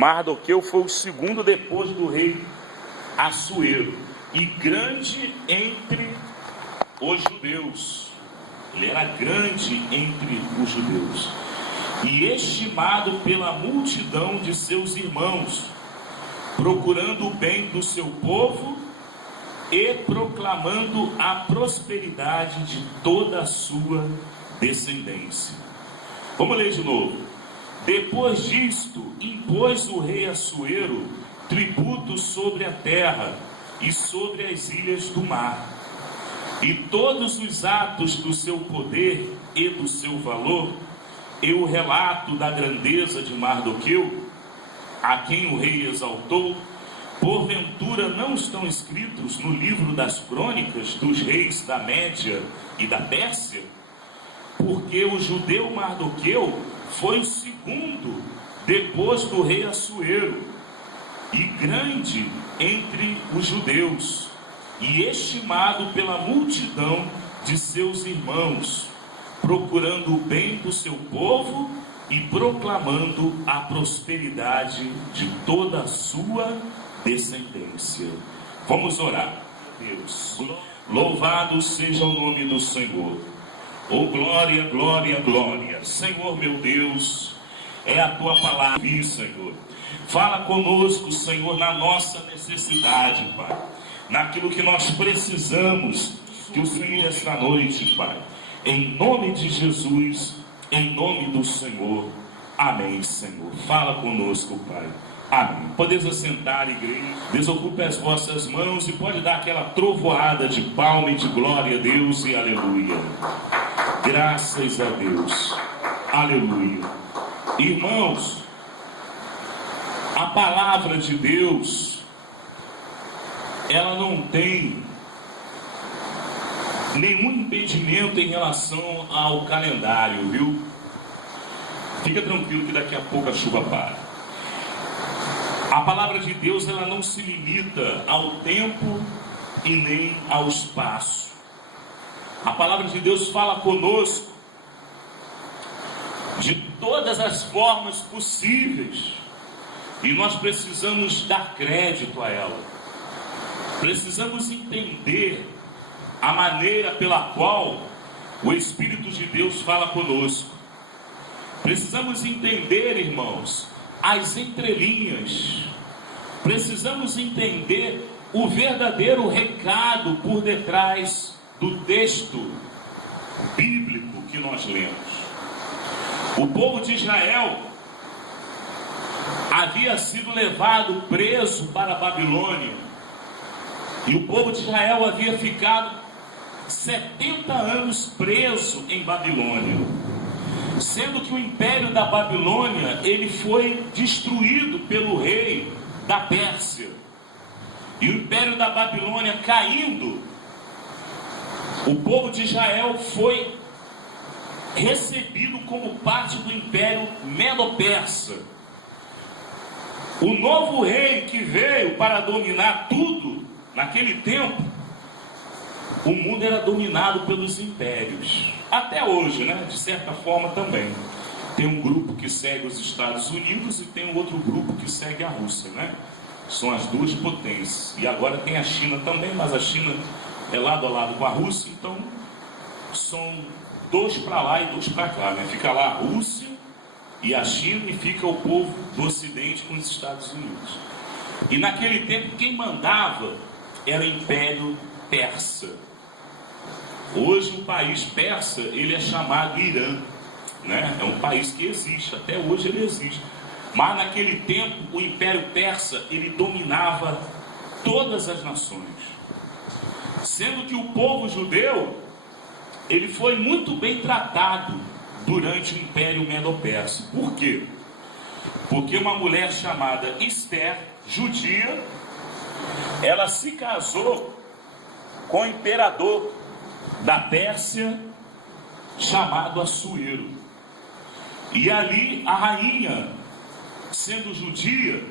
Mardoqueu foi o segundo depois do rei Assuero, e grande entre os judeus. Ele era grande entre os judeus, e estimado pela multidão de seus irmãos, procurando o bem do seu povo e proclamando a prosperidade de toda a sua descendência. Vamos ler de novo. Depois disto, impôs o rei Assuero tributo sobre a terra e sobre as ilhas do mar, e todos os atos do seu poder e do seu valor, e o relato da grandeza de Mardoqueu, a quem o rei exaltou, porventura não estão escritos no livro das crônicas dos reis da Média e da Pérsia? Porque o judeu Mardoqueu foi o segundo depois do rei Assuero, e grande entre os judeus, e estimado pela multidão de seus irmãos, procurando o bem do seu povo e proclamando a prosperidade de toda a sua descendência. Vamos orar. Deus, louvado seja o nome do Senhor. Oh, glória, glória, glória. Senhor meu Deus, é a tua palavra, Senhor. Fala conosco, Senhor, na nossa necessidade, Pai, naquilo que nós precisamos que o Senhor esta noite, Pai. Em nome de Jesus, em nome do Senhor. Amém, Senhor. Fala conosco, Pai. Amém. Podeis assentar, igreja. Desocupe as vossas mãos e pode dar aquela trovoada de palma e de glória a Deus e aleluia. Graças a Deus. Aleluia. Irmãos, a palavra de Deus, ela não tem nenhum impedimento em relação ao calendário, viu? Fica tranquilo que daqui a pouco a chuva para. A palavra de Deus, ela não se limita ao tempo e nem ao espaço. A palavra de Deus fala conosco de todas as formas possíveis, e nós precisamos dar crédito a ela. Precisamos entender a maneira pela qual o Espírito de Deus fala conosco. Precisamos entender, irmãos, as entrelinhas. Precisamos entender o verdadeiro recado por detrás do texto bíblico que nós lemos. O povo de Israel havia sido levado preso para a Babilônia, e o povo de Israel havia ficado 70 anos preso em Babilônia, sendo que o império da Babilônia, ele foi destruído pelo rei da Pérsia. E o império da Babilônia caindo, o povo de Israel foi recebido como parte do império medo-persa. O novo rei que veio para dominar tudo, naquele tempo, o mundo era dominado pelos impérios. Até hoje, né? De certa forma também. Tem um grupo que segue os Estados Unidos e tem um outro grupo que segue a Rússia, né? São as duas potências. E agora tem a China também, mas a China é lado a lado com a Rússia, então são dois para lá e dois para cá, né? Fica lá a Rússia e a China, e fica o povo do Ocidente com os Estados Unidos. E naquele tempo quem mandava era o Império Persa. Hoje o país persa, ele é chamado Irã, né? É um país que existe, até hoje ele existe. Mas naquele tempo o Império Persa, ele dominava todas as nações. Sendo que o povo judeu, ele foi muito bem tratado durante o Império Medo-Persa. Por quê? Porque uma mulher chamada Esther, judia, ela se casou com o imperador da Pérsia, chamado Assuero. E ali a rainha, sendo judia,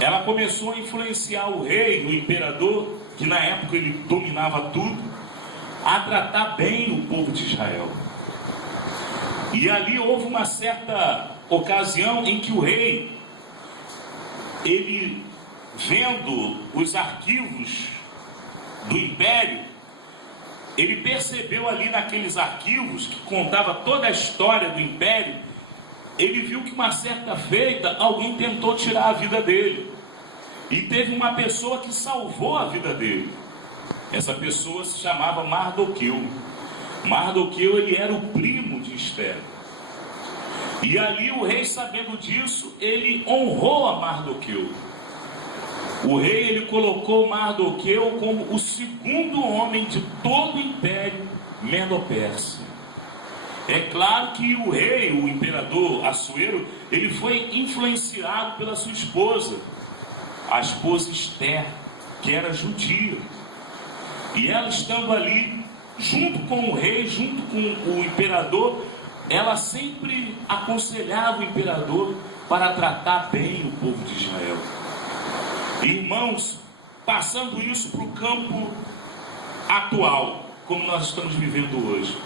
ela começou a influenciar o rei, o imperador, que na época ele dominava tudo, a tratar bem o povo de Israel. E ali houve uma certa ocasião em que o rei ele, vendo os arquivos do império, ele percebeu ali naqueles arquivos, que contava toda a história do império, ele viu que uma certa feita, alguém tentou tirar a vida dele. E teve uma pessoa que salvou a vida dele. Essa pessoa se chamava Mardoqueu. Mardoqueu, ele era o primo de Esther. E ali o rei, sabendo disso, ele honrou a Mardoqueu. O rei, ele colocou Mardoqueu como o segundo homem de todo o império Medo-Persa. É claro que o rei, o imperador Assuero, ele foi influenciado pela sua esposa, a esposa Esther, que era judia. E ela, estando ali junto com o rei, junto com o imperador, ela sempre aconselhava o imperador para tratar bem o povo de Israel. Irmãos, passando isso para o campo atual, como nós estamos vivendo hoje.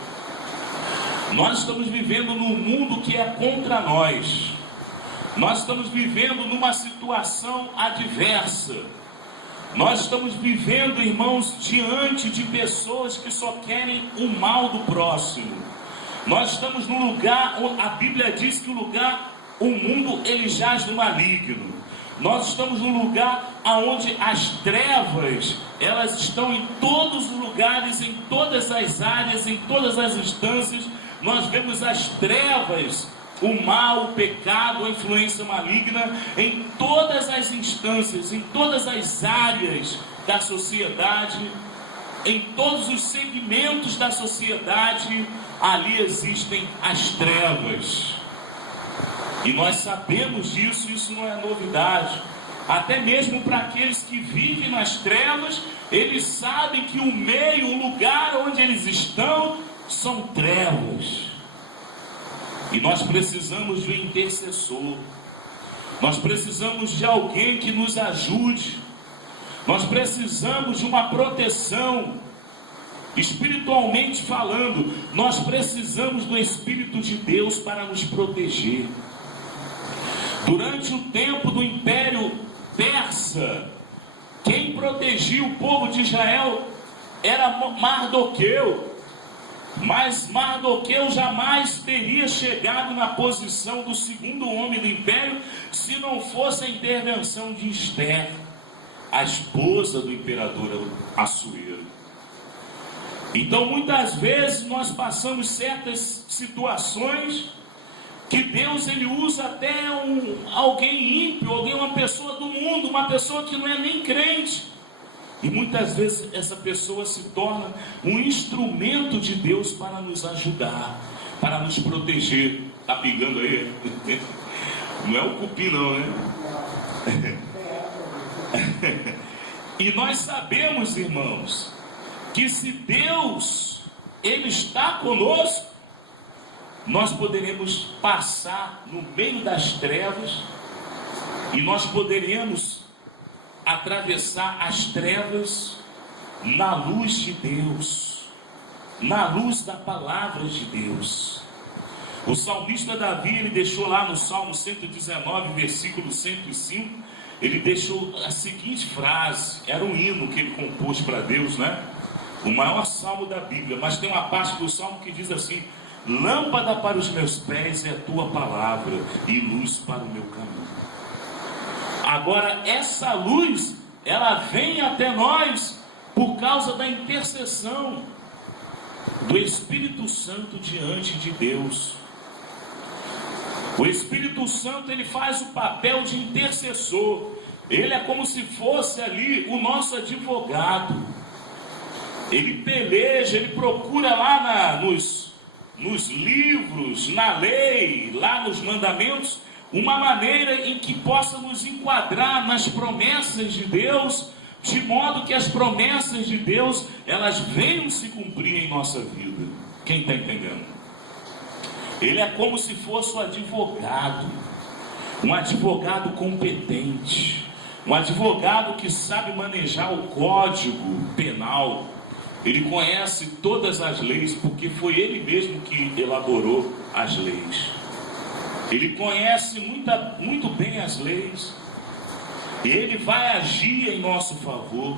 Nós estamos vivendo num mundo que é contra nós. Nós estamos vivendo numa situação adversa. Nós estamos vivendo, irmãos, diante de pessoas que só querem o mal do próximo. Nós estamos num lugar, a Bíblia diz que o mundo ele jaz no maligno. Nós estamos num lugar onde as trevas, elas estão em todos os lugares, em todas as áreas, em todas as instâncias. Nós vemos as trevas, o mal, o pecado, a influência maligna em todas as instâncias, em todas as áreas da sociedade, em todos os segmentos da sociedade, ali existem as trevas. E nós sabemos disso, isso não é novidade. Até mesmo para aqueles que vivem nas trevas, eles sabem que o meio, o lugar onde eles estão, são trevas. E nós precisamos de um intercessor. Nós precisamos de alguém que nos ajude. Nós precisamos de uma proteção. Espiritualmente falando, nós precisamos do Espírito de Deus para nos proteger. Durante o tempo do Império Persa, quem protegia o povo de Israel era Mardoqueu. Mas Mardoqueu jamais teria chegado na posição do segundo homem do império se não fosse a intervenção de Esther, a esposa do imperador Assuero. Então muitas vezes nós passamos certas situações que Deus ele usa até alguém ímpio, uma pessoa do mundo, uma pessoa que não é nem crente. E muitas vezes essa pessoa se torna um instrumento de Deus para nos ajudar, para nos proteger. Tá pingando aí? Não é o cupim não, né? E nós sabemos, irmãos, que se Deus ele está conosco, nós poderemos passar no meio das trevas e nós poderemos atravessar as trevas na luz de Deus, na luz da palavra de Deus. O salmista Davi, ele deixou lá no Salmo 119, versículo 105, ele deixou a seguinte frase, era um hino que ele compôs para Deus, né? O maior salmo da Bíblia, mas tem uma parte do salmo que diz assim: lâmpada para os meus pés é a tua palavra e luz para o meu caminho. Agora essa luz, ela vem até nós por causa da intercessão do Espírito Santo diante de Deus. O Espírito Santo ele faz o papel de intercessor. Ele é como se fosse ali o nosso advogado. Ele peleja, ele procura lá nos livros, na lei, lá nos mandamentos, uma maneira em que possa nos enquadrar nas promessas de Deus, de modo que as promessas de Deus, elas venham se cumprir em nossa vida. Quem está entendendo? Ele é como se fosse um advogado competente, um advogado que sabe manejar o código penal. Ele conhece todas as leis, porque foi ele mesmo que elaborou as leis. Ele conhece muito bem as leis. Ele vai agir em nosso favor.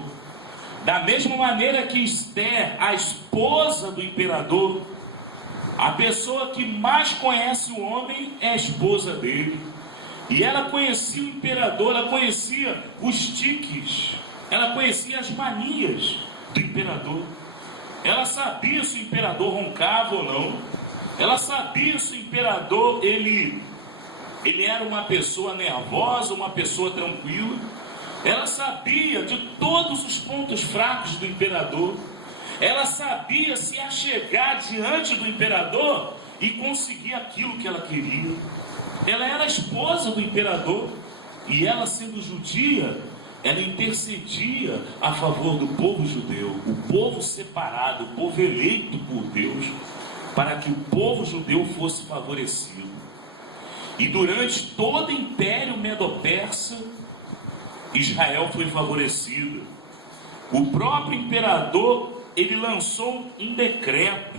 Da mesma maneira que Esther, a esposa do imperador, a pessoa que mais conhece o homem é a esposa dele. E ela conhecia o imperador, ela conhecia os tiques, ela conhecia as manias do imperador. Ela sabia se o imperador roncava ou não. Ela sabia se o imperador ele era uma pessoa nervosa, uma pessoa tranquila. Ela sabia de todos os pontos fracos do imperador. Ela sabia se achegar diante do imperador e conseguir aquilo que ela queria. Ela era a esposa do imperador. E ela, sendo judia, ela intercedia a favor do povo judeu, o povo separado, o povo eleito por Deus, para que o povo judeu fosse favorecido. E durante todo o Império Medo-Persa, Israel foi favorecido. O próprio imperador, ele lançou um decreto.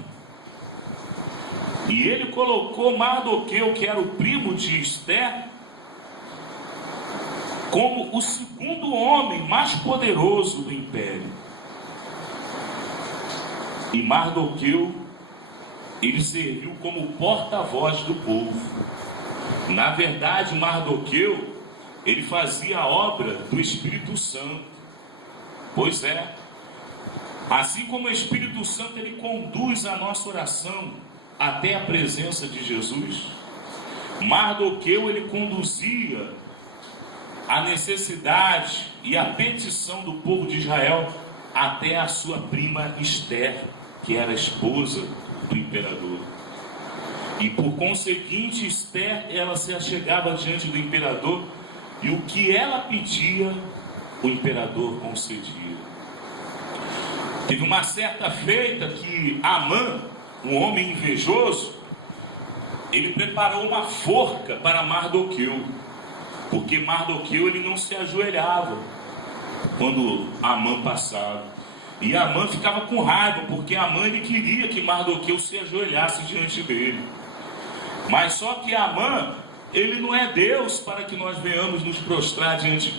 E ele colocou Mardoqueu, que era o primo de Esther, como o segundo homem mais poderoso do império. E Mardoqueu, ele serviu como porta-voz do povo. Na verdade, Mardoqueu, ele fazia a obra do Espírito Santo. Pois é, assim como o Espírito Santo ele conduz a nossa oração até a presença de Jesus, Mardoqueu ele conduzia a necessidade e a petição do povo de Israel até a sua prima Esther, que era a esposa do imperador. E por conseguinte, Esther, ela se achegava diante do imperador, e o que ela pedia, o imperador concedia. Teve uma certa feita que Amã, um homem invejoso, ele preparou uma forca para Mardoqueu, porque Mardoqueu ele não se ajoelhava quando Amã passava. E Amã ficava com raiva, porque Amã ele queria que Mardoqueu se ajoelhasse diante dele. Mas só que Amã, ele não é Deus para que nós venhamos nos prostrar diante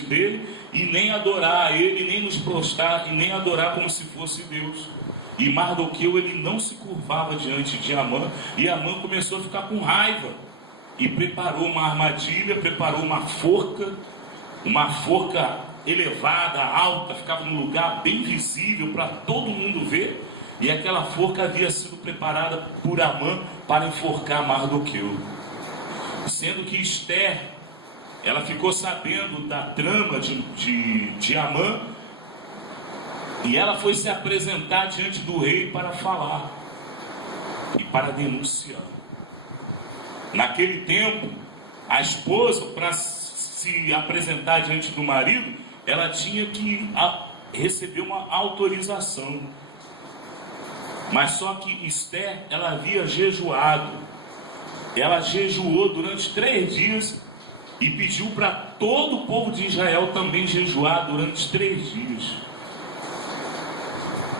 dele e nem adorar a ele, nem nos prostrar e nem adorar como se fosse Deus. E Mardoqueu ele não se curvava diante de Amã, e Amã começou a ficar com raiva e preparou uma armadilha, preparou uma forca elevada, alta, ficava num lugar bem visível para todo mundo ver, e aquela forca havia sido preparada por Amã para enforcar Mardoqueu. Sendo que Esther, ela ficou sabendo da trama de Amã, e ela foi se apresentar diante do rei para falar e para denunciar. Naquele tempo, a esposa, para se apresentar diante do marido, ela tinha que receber uma autorização. Mas só que Esther, ela havia jejuado. Ela jejuou durante 3 dias e pediu para todo o povo de Israel também jejuar durante 3 dias.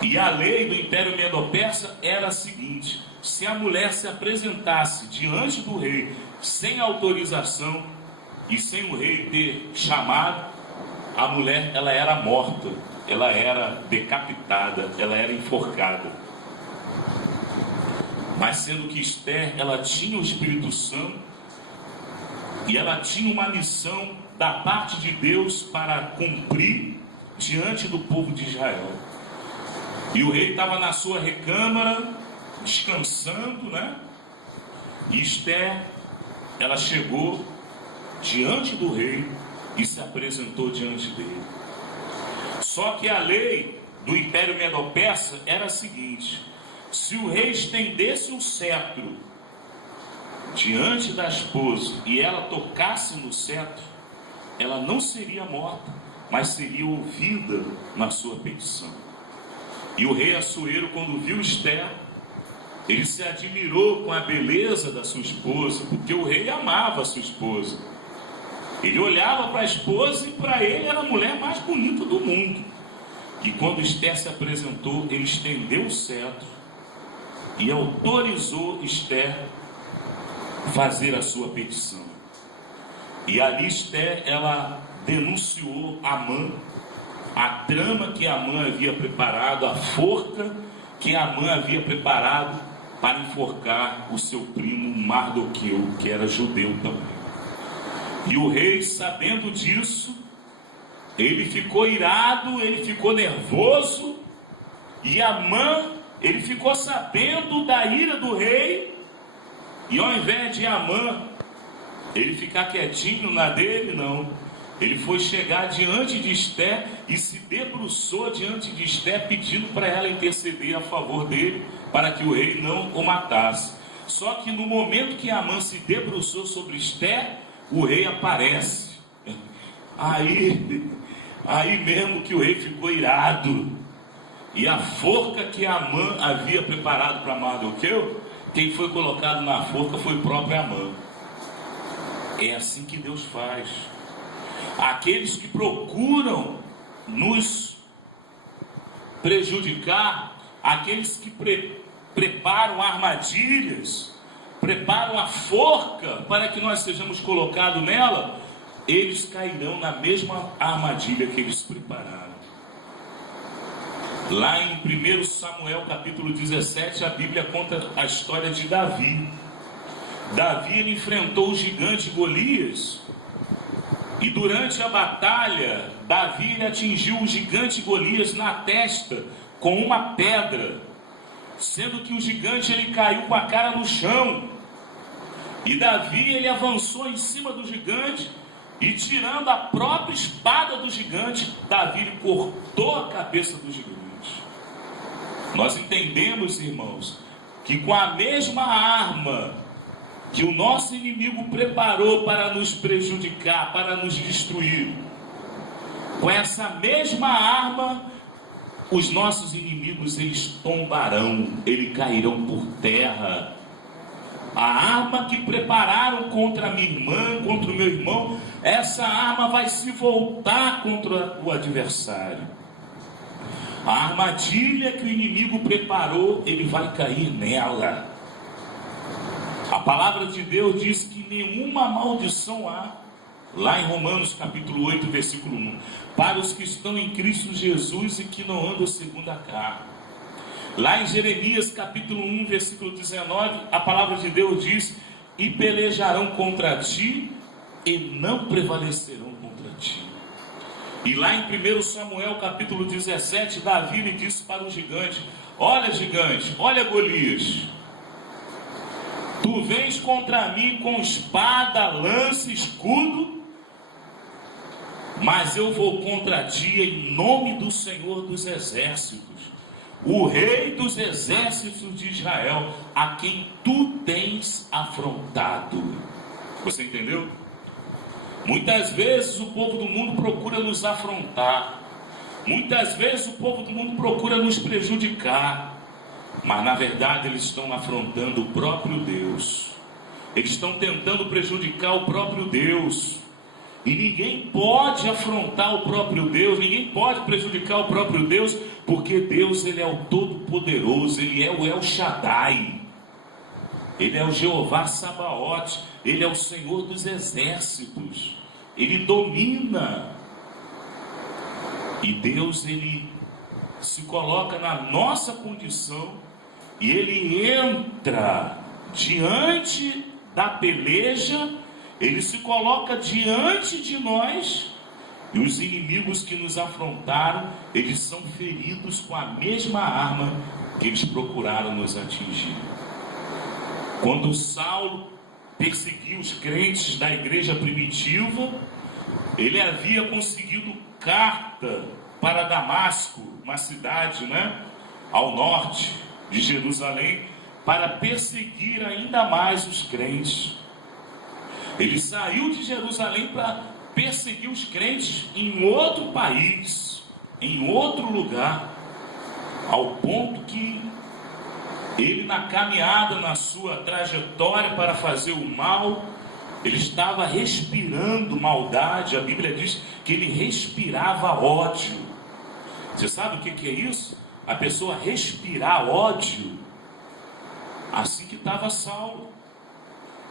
E a lei do Império Medo-Persa era a seguinte: se a mulher se apresentasse diante do rei sem autorização e sem o rei ter chamado, a mulher ela era morta, ela era decapitada, ela era enforcada. Mas sendo que Esther, ela tinha o Espírito Santo e ela tinha uma missão da parte de Deus para cumprir diante do povo de Israel. E o rei estava na sua recâmara, descansando, né? E Esther, ela chegou diante do rei e se apresentou diante dele. Só que a lei do Império Medo-Persa era a seguinte: se o rei estendesse o cetro diante da esposa e ela tocasse no cetro, ela não seria morta, mas seria ouvida na sua petição. E o rei Assuero, quando viu Esther, ele se admirou com a beleza da sua esposa, porque o rei amava a sua esposa. Ele olhava para a esposa e para ele era a mulher mais bonita do mundo. E quando Esther se apresentou, ele estendeu o cetro e autorizou Esther fazer a sua petição. E ali Esther, ela denunciou Amã, a trama que Amã havia preparado, a forca que Amã havia preparado para enforcar o seu primo Mardoqueu, que era judeu também. E o rei, sabendo disso, ele ficou irado, ele ficou nervoso, e Amã, ele ficou sabendo da ira do rei, e ao invés de Amã ele ficar quietinho na dele, não. Ele foi chegar diante de Esté e se debruçou diante de Esté, pedindo para ela interceder a favor dele, para que o rei não o matasse. Só que no momento que Amã se debruçou sobre Esté, o rei aparece. Aí mesmo que o rei ficou irado. E a forca que Amã havia preparado para Mardoqueu, quem foi colocado na forca foi o próprio Amã. É assim que Deus faz. Aqueles que procuram nos prejudicar, aqueles que preparam armadilhas, preparam a forca para que nós sejamos colocados nela, eles cairão na mesma armadilha que eles prepararam. Lá em 1 Samuel capítulo 17, a Bíblia conta a história de Davi. Davi, ele enfrentou o gigante Golias, e durante a batalha, Davi, ele atingiu o gigante Golias na testa com uma pedra, sendo que o gigante, ele caiu com a cara no chão. E Davi, ele avançou em cima do gigante, e tirando a própria espada do gigante, Davi, ele cortou a cabeça do gigante. Nós entendemos, irmãos, que com a mesma arma que o nosso inimigo preparou para nos prejudicar, para nos destruir, com essa mesma arma, os nossos inimigos, eles tombarão, eles cairão por terra. A arma que prepararam contra a minha irmã, contra o meu irmão, essa arma vai se voltar contra o adversário. A armadilha que o inimigo preparou, ele vai cair nela. A palavra de Deus diz que nenhuma maldição há, lá em Romanos capítulo 8, versículo 1, para os que estão em Cristo Jesus e que não andam segundo a carne. Lá em Jeremias capítulo 1, versículo 19, a palavra de Deus diz: e pelejarão contra ti e não prevalecerão contra ti. E lá em 1 Samuel capítulo 17, Davi lhe disse para o gigante: olha gigante, olha Golias, tu vens contra mim com espada, lança, escudo, mas eu vou contra ti em nome do Senhor dos Exércitos, o Rei dos Exércitos de Israel, a quem tu tens afrontado. Você entendeu? Muitas vezes o povo do mundo procura nos afrontar, muitas vezes o povo do mundo procura nos prejudicar, mas na verdade eles estão afrontando o próprio Deus. Eles estão tentando prejudicar o próprio Deus. E ninguém pode afrontar o próprio Deus, ninguém pode prejudicar o próprio Deus, porque Deus, ele é o Todo-Poderoso, ele é o El Shaddai, ele é o Jeová Sabaote, ele é o Senhor dos Exércitos, ele domina. E Deus, ele se coloca na nossa condição e ele entra diante da peleja, ele se coloca diante de nós, e os inimigos que nos afrontaram, eles são feridos com a mesma arma que eles procuraram nos atingir. Quando Saulo perseguiu os crentes da igreja primitiva, ele havia conseguido carta para Damasco, uma cidade, ao norte de Jerusalém, para perseguir ainda mais os crentes. Ele saiu de Jerusalém para perseguir os crentes em outro país, em outro lugar, ao ponto que ele, na caminhada, na sua trajetória para fazer o mal, ele estava respirando maldade. A Bíblia diz que ele respirava ódio. Você sabe o que é isso? A pessoa respirar ódio. Assim que estava Saulo.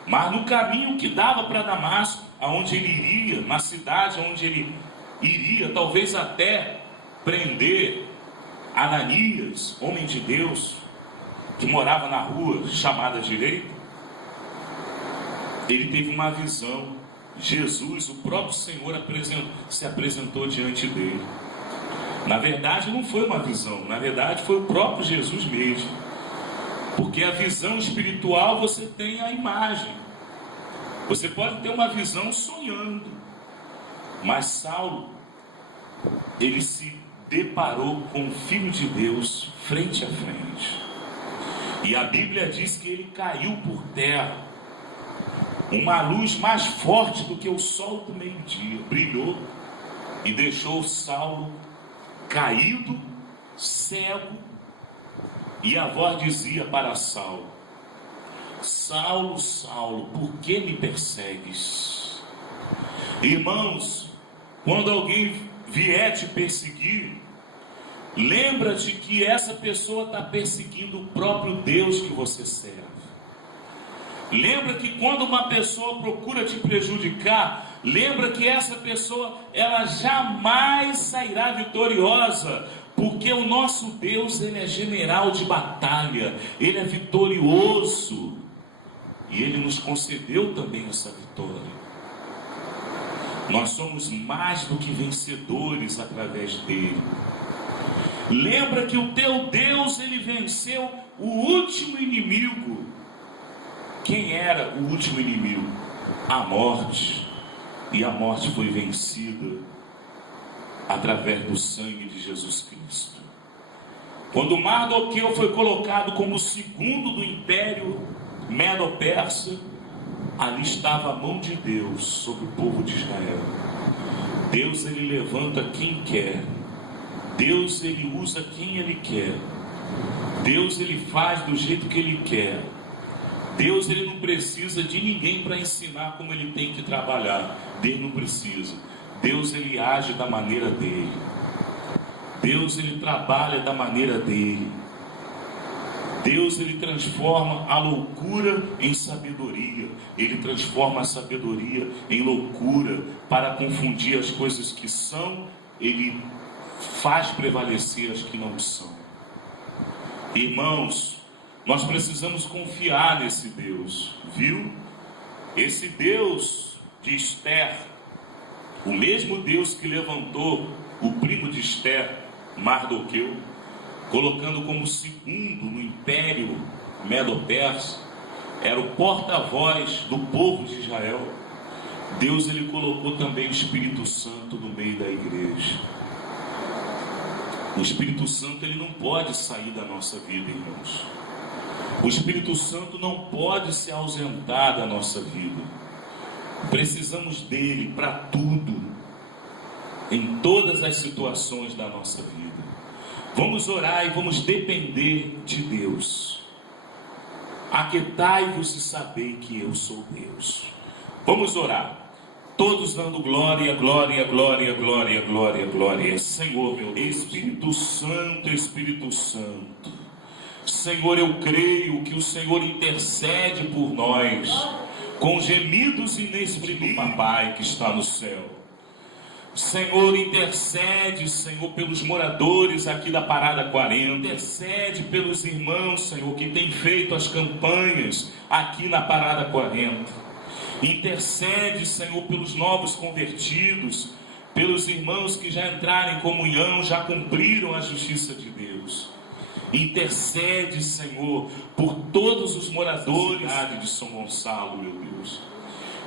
Mas no caminho que dava para Damasco, aonde ele iria, na cidade onde ele iria, talvez até prender Ananias, homem de Deus, que morava na rua chamada Direita, ele teve uma visão. Jesus, o próprio Senhor, se apresentou diante dele. Na verdade não foi uma visão, na verdade foi o próprio Jesus mesmo. Porque a visão espiritual você tem a imagem. Você pode ter uma visão sonhando. Mas Saulo, ele se deparou com o Filho de Deus frente a frente. E a Bíblia diz que ele caiu por terra. Uma luz mais forte do que o sol do meio-dia brilhou e deixou Saulo caído, cego. E a voz dizia para Saulo: Saulo, Saulo, por que me persegues? Irmãos, quando alguém vier te perseguir, lembra-te que essa pessoa está perseguindo o próprio Deus que você serve. Lembra que quando uma pessoa procura te prejudicar, lembra que essa pessoa, ela jamais sairá vitoriosa, porque o nosso Deus, ele é general de batalha, ele é vitorioso, e ele nos concedeu também essa vitória. Nós somos mais do que vencedores através dele. Lembra que o teu Deus, ele venceu o último inimigo. Quem era o último inimigo? A morte. E a morte foi vencida através do sangue de Jesus Cristo. Quando Mardoqueu foi colocado como o segundo do império Medo-Persa, ali estava a mão de Deus sobre o povo de Israel. Deus, ele levanta quem quer. Deus, ele usa quem ele quer. Deus, ele faz do jeito que ele quer. Deus, ele não precisa de ninguém para ensinar como ele tem que trabalhar. Deus não precisa. Deus, ele age da maneira dele. Deus, ele trabalha da maneira dele. Deus, ele transforma a loucura em sabedoria. Ele transforma a sabedoria em loucura para confundir as coisas que são. Ele faz prevalecer as que não são. Irmãos, nós precisamos confiar nesse Deus, viu? Esse Deus de Esther, o mesmo Deus que levantou o primo de Esther, Mardoqueu, colocando como segundo no império Medo-Persa, era o porta-voz do povo de Israel. Deus, ele colocou também o Espírito Santo no meio da igreja. O Espírito Santo, ele não pode sair da nossa vida, irmãos. O Espírito Santo não pode se ausentar da nossa vida. Precisamos dele para tudo, em todas as situações da nossa vida. Vamos orar e vamos depender de Deus. Aquietai-vos e sabei que eu sou Deus. Vamos orar. Todos dando glória, glória, glória, glória, glória, glória. Senhor, meu Deus. Espírito Santo, Espírito Santo. Senhor, eu creio que o Senhor intercede por nós com gemidos inexprimíveis, Papai que está no céu. Senhor, intercede, Senhor, pelos moradores aqui da Parada 40. Intercede pelos irmãos, Senhor, que têm feito as campanhas aqui na Parada 40. Intercede, Senhor, pelos novos convertidos, pelos irmãos que já entraram em comunhão, já cumpriram a justiça de Deus. Intercede, Senhor, por todos os moradores de São Gonçalo, meu Deus.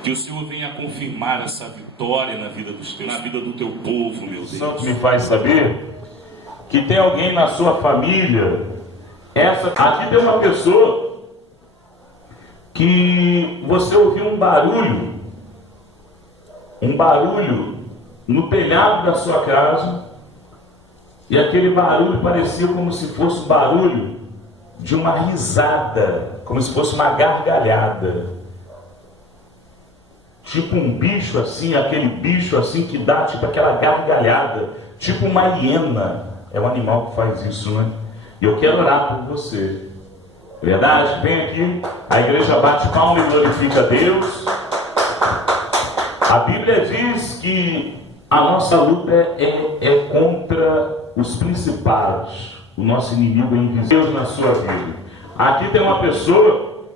Que o Senhor venha confirmar essa vitória na vida dos teus, na vida do teu povo, meu Deus. O Santo me faz saber que tem alguém na sua família. Aqui tem uma pessoa que você ouviu um barulho no telhado da sua casa, e aquele barulho parecia como se fosse o barulho de uma risada, como se fosse uma gargalhada. Tipo um bicho assim, aquele bicho assim que dá tipo aquela gargalhada, tipo uma hiena. É um animal que faz isso, né? E eu quero orar por você. Verdade? Vem aqui, a igreja bate palma e glorifica a Deus. A Bíblia diz que a nossa luta é contra os principados. O nosso inimigo é invisível na sua vida. Aqui tem uma pessoa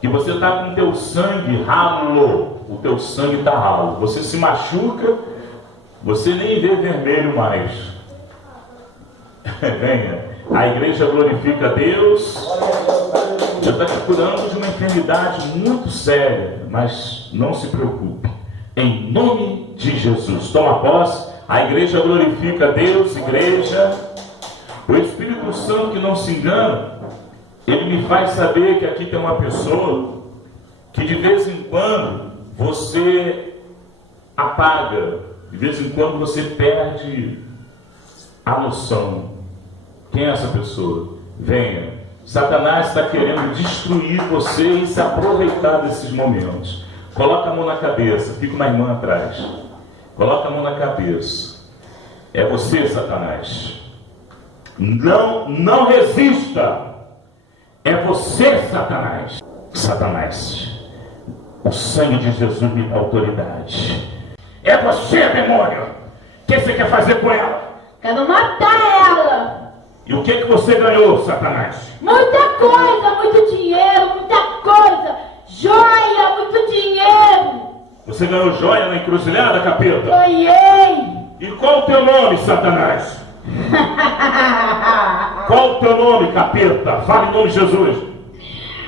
que você está com o teu sangue ralo. O teu sangue está ralo. Você se machuca, você nem vê vermelho mais. Venha. A igreja glorifica a Deus. Eu estou te curando de uma enfermidade muito séria, mas não se preocupe. Em nome de Jesus. Toma posse. A igreja glorifica a Deus, igreja. O Espírito Santo, que não se engana, ele me faz saber que aqui tem uma pessoa que de vez em quando você apaga, de vez em quando você perde a noção. Quem é essa pessoa? Venha. Satanás está querendo destruir você e se aproveitar desses momentos. Coloca a mão na cabeça. Fica uma irmã atrás. Coloca a mão na cabeça. É você, Satanás. Não resista. É você, Satanás. Satanás, o sangue de Jesus me dá autoridade. É você, demônio. O que você quer fazer com ela? Quero matar ela. E o que você ganhou, Satanás? Muita coisa, muito dinheiro, muita coisa. Joia, muito dinheiro. Você ganhou joia na encruzilhada, capeta? Ganhei. E qual o teu nome, Satanás? Qual o teu nome, capeta? Fale em nome de Jesus.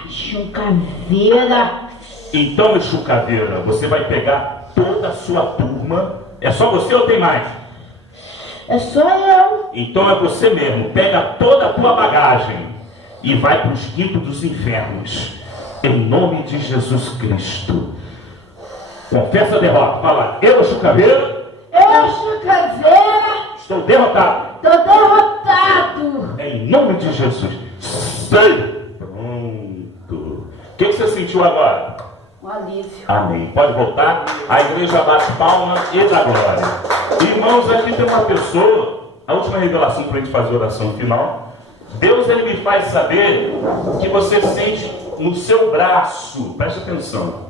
Chucaveira. Então, Chucaveira, você vai pegar toda a sua turma. É só você ou tem mais? É só eu. Então é você mesmo. Pega toda a tua bagagem e vai para os quintos dos infernos. Em nome de Jesus Cristo. Confessa a derrota. Fala, eu, Chucaveira. Eu, Chucaveira. Estou derrotado. Tô derrotado. Em nome de Jesus. Sai. Pronto. O que você sentiu agora? Um alívio. Amém. Pode voltar. A igreja bate palma e dá glória. Irmãos, aqui tem uma pessoa. A última revelação para a gente fazer a oração final. Deus, ele me faz saber que você sente no seu braço. Preste atenção.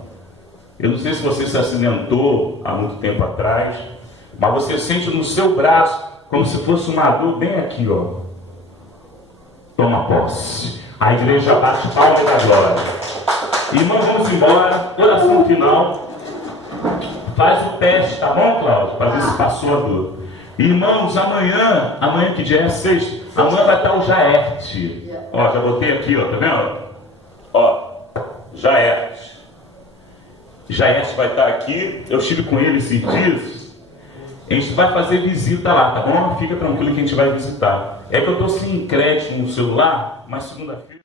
Eu não sei se você se acidentou há muito tempo atrás, mas você sente no seu braço como se fosse uma dor bem aqui, ó. Toma posse. A igreja bate palma e dá glória. Irmão, vamos embora. Oração final. Faz o teste, tá bom, Cláudio? Para ver se passou a dor. Irmãos, amanhã que dia é sexta, amanhã vai estar o Jaerte. Ó, já botei aqui, ó, tá vendo? Ó, Jaerte. Jaerte vai estar aqui. Eu estive com ele esses dias. A gente vai fazer visita lá, tá bom? Fica tranquilo que a gente vai visitar. É que eu tô sem crédito no celular, mas segunda-feira.